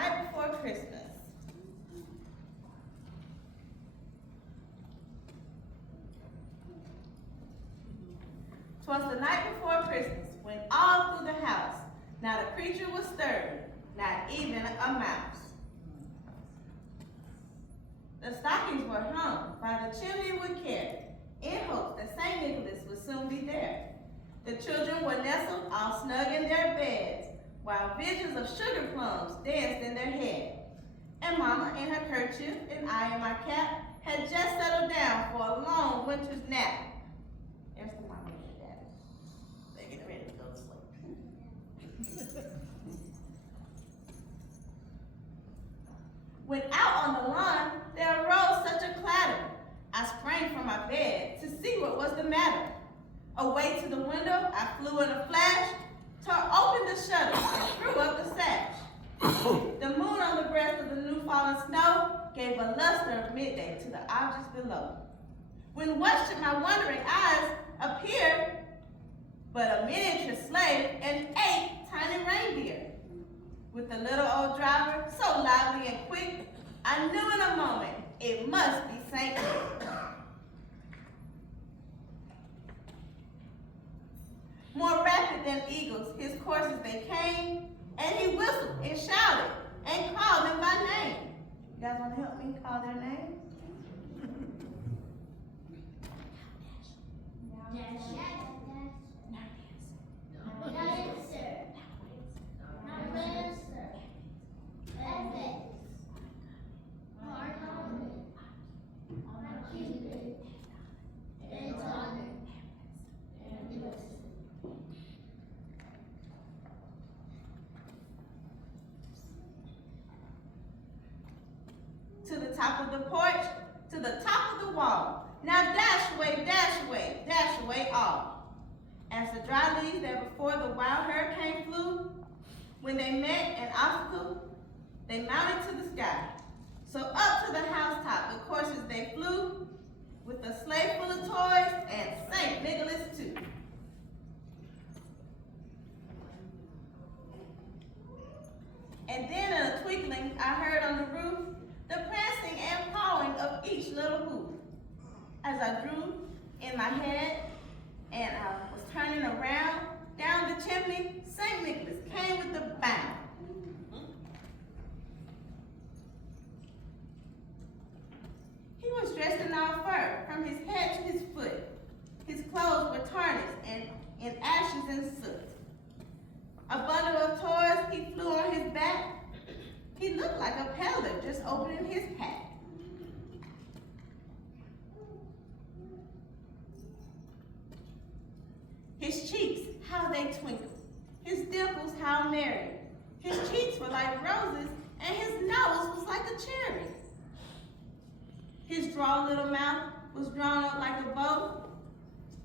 night before Christmas. 'Twas the night before Christmas, when all through the house not a creature was stirred, not even a mouse. The stockings were hung by the chimney with care, in hopes that St. Nicholas would soon be there. The children were nestled all snug in their beds, while visions of sugar plums danced in their head. And Mama in her kerchief and I in my cap had just settled down for a long winter's nap. There's the mama and the daddy. They're getting ready to go to sleep. When out on the lawn, there arose such a clatter. I sprang from my bed to see what was the matter. Away to the window, I flew in a flash, tore open the shutter, and threw up the sash. The moon on the breast of the new fallen snow gave a luster of midday to the objects below. When what should my wondering eyes appear but a miniature sleigh and 8 tiny reindeer? With the little old driver, so lively and quick, I knew in a moment it must be St. Nick. More rapid than eagles, his courses they came, and he whistled and shouted and called them by name. You guys want to help me call their names? To the top of the porch, to the top of the wall. Now dash away all. As the dry leaves that before the wild hurricane flew, when they met an obstacle, they mounted to the sky. So up to the housetop the coursers they flew, with a sleigh full of toys and St. Nicholas too. And then in a twinkling I heard on the roof the prancing and pawing of each little hoof. As I drew in my head and I was turning around, down the chimney, St. Nicholas came with a bound. He was dressed in all fur, from his head to his foot. His clothes were tarnished and in ashes and soot. A bundle of toys he flew on his back. He looked like a peddler just opening his pack. His cheeks, how they twinkled. His dimples, how merry. His cheeks were like roses, and his nose was like a cherry. His droll little mouth was drawn up like a bow,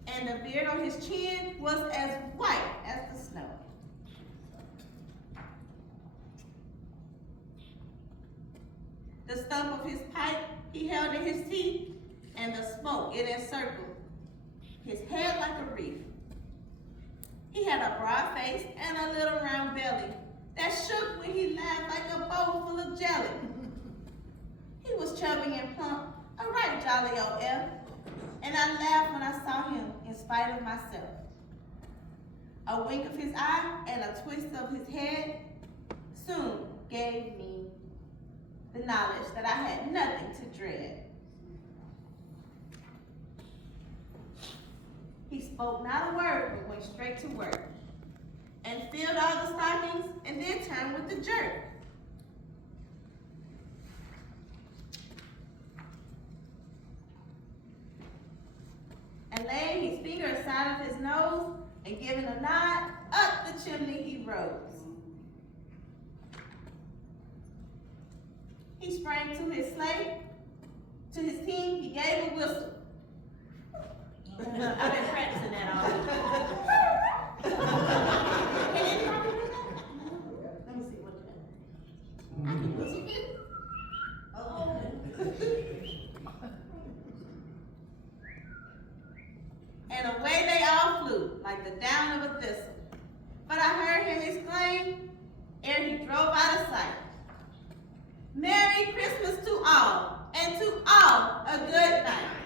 and the beard on his chin was as white as the snow. The stump of his pipe he held in his teeth, and the smoke it encircled his head like a wreath. He had a broad face and a little round belly that shook when he laughed like a bowl full of jelly. He was chubby and plump, a right jolly old elf, and I laughed when I saw him in spite of myself. A wink of his eye and a twist of his head soon gave me the knowledge that I had nothing to dread. He spoke not a word, but went straight to work, and filled all the stockings, and then turned with a jerk. And laying his finger aside of his nose, and giving a nod, up the chimney he rose. He sprang to his sleigh, to his team, he gave a whistle. I've been practicing that all week. Can anybody do that? Let me see what you do. I can whistle. Oh. And away they all flew, like the down of a thistle. But I heard him exclaim, ere he drove out of sight, a good night.